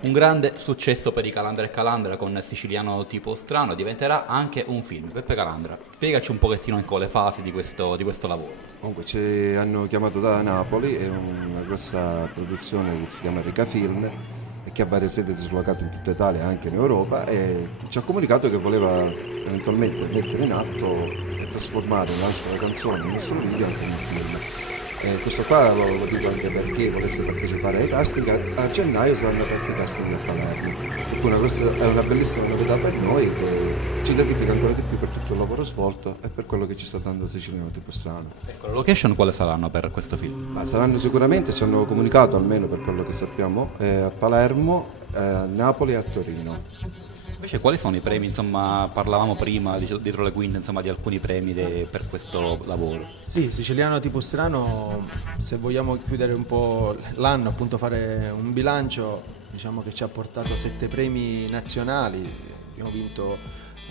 Un grande successo per i Calandra e Calandra con Siciliano tipo strano, diventerà anche un film. Peppe Calandra, spiegaci un pochettino anche le fasi di questo lavoro. Comunque ci hanno chiamato da Napoli, è una grossa produzione che si chiama Rica Film e che ha varie sedi dislocate in tutta Italia e anche in Europa e ci ha comunicato che voleva eventualmente mettere in atto e trasformare la nostra canzone, il nostro video anche in un film. Questo qua lo dico anche per chi volesse partecipare ai casting, a gennaio saranno aperti i casting a Palermo, per cui è una bellissima novità per noi che ci gratifica ancora di più per tutto il lavoro svolto e per quello che ci sta dando Siciliano tipo strano. Ecco, le location quale saranno per questo film? Ma saranno sicuramente, ci hanno comunicato almeno per quello che sappiamo, a Palermo, a Napoli e a Torino. Invece quali sono i premi, insomma, parlavamo prima dietro le quinte, insomma, di alcuni premi per questo lavoro. Sì, Siciliano tipo strano, se vogliamo chiudere un po' l'anno, appunto fare un bilancio, diciamo che ci ha portato 7 premi nazionali, abbiamo vinto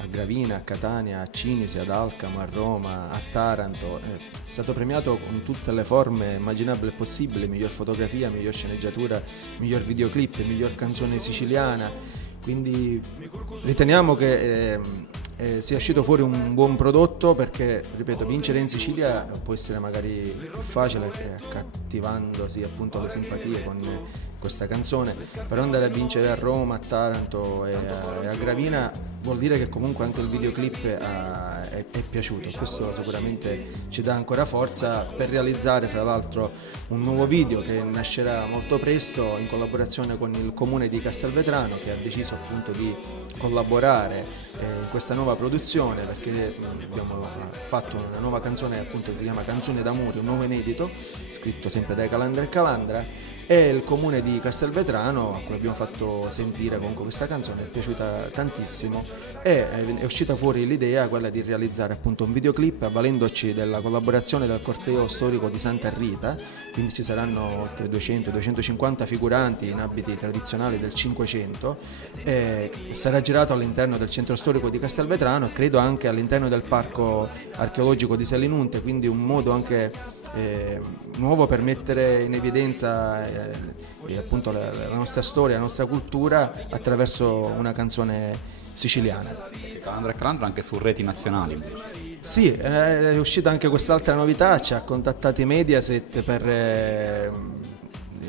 a Gravina, a Catania, a Cinisi, ad Alcamo, a Roma, a Taranto, è stato premiato con tutte le forme immaginabili e possibili, miglior fotografia, miglior sceneggiatura, miglior videoclip, miglior canzone siciliana. Quindi riteniamo che sia uscito fuori un buon prodotto perché, ripeto, vincere in Sicilia può essere magari più facile accattivandosi appunto le simpatie con questa canzone, però andare a vincere a Roma, a Taranto e a Gravina vuol dire che comunque anche il videoclip è piaciuto. Questo sicuramente ci dà ancora forza per realizzare fra l'altro un nuovo video che nascerà molto presto in collaborazione con il comune di Castelvetrano, che ha deciso appunto di collaborare in questa nuova produzione perché abbiamo fatto una nuova canzone appunto che si chiama Canzone d'amore, un nuovo inedito scritto sempre dai Calandra e Calandra, e il comune di Castelvetrano a cui abbiamo fatto sentire comunque questa canzone è piaciuta tantissimo e è uscita fuori l'idea quella di realizzare appunto un videoclip avvalendoci della collaborazione del corteo storico di Santa Rita, quindi ci saranno oltre 200-250 figuranti in abiti tradizionali del Cinquecento, sarà girato all'interno del centro storico di Castelvetrano e credo anche all'interno del parco archeologico di Selinunte, quindi un modo anche nuovo per mettere in evidenza appunto la nostra storia, la nostra cultura attraverso una canzone siciliana. Calandra e Calandra anche su reti nazionali invece. Sì, è uscita anche quest'altra novità, ci ha contattati Mediaset per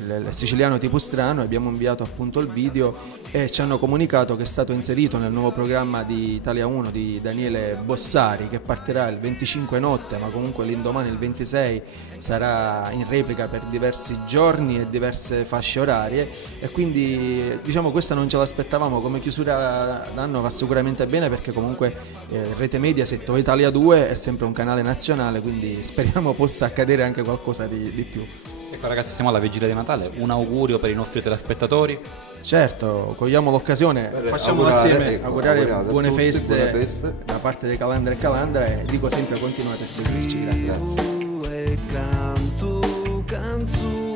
il Siciliano tipo strano, abbiamo inviato appunto il video e ci hanno comunicato che è stato inserito nel nuovo programma di Italia 1 di Daniele Bossari, che partirà il 25 notte, ma comunque l'indomani il 26 sarà in replica per diversi giorni e diverse fasce orarie, e quindi diciamo questa non ce l'aspettavamo come chiusura d'anno, va sicuramente bene perché comunque Rete Mediaset o Italia 2 è sempre un canale nazionale, quindi speriamo possa accadere anche qualcosa di più. Ecco ragazzi, siamo alla vigilia di Natale, un augurio per i nostri telespettatori. Certo, cogliamo l'occasione, facciamo assieme augurare buone feste da parte dei Calandra e Calandra e dico sempre continuate a seguirci, grazie. Canto canzone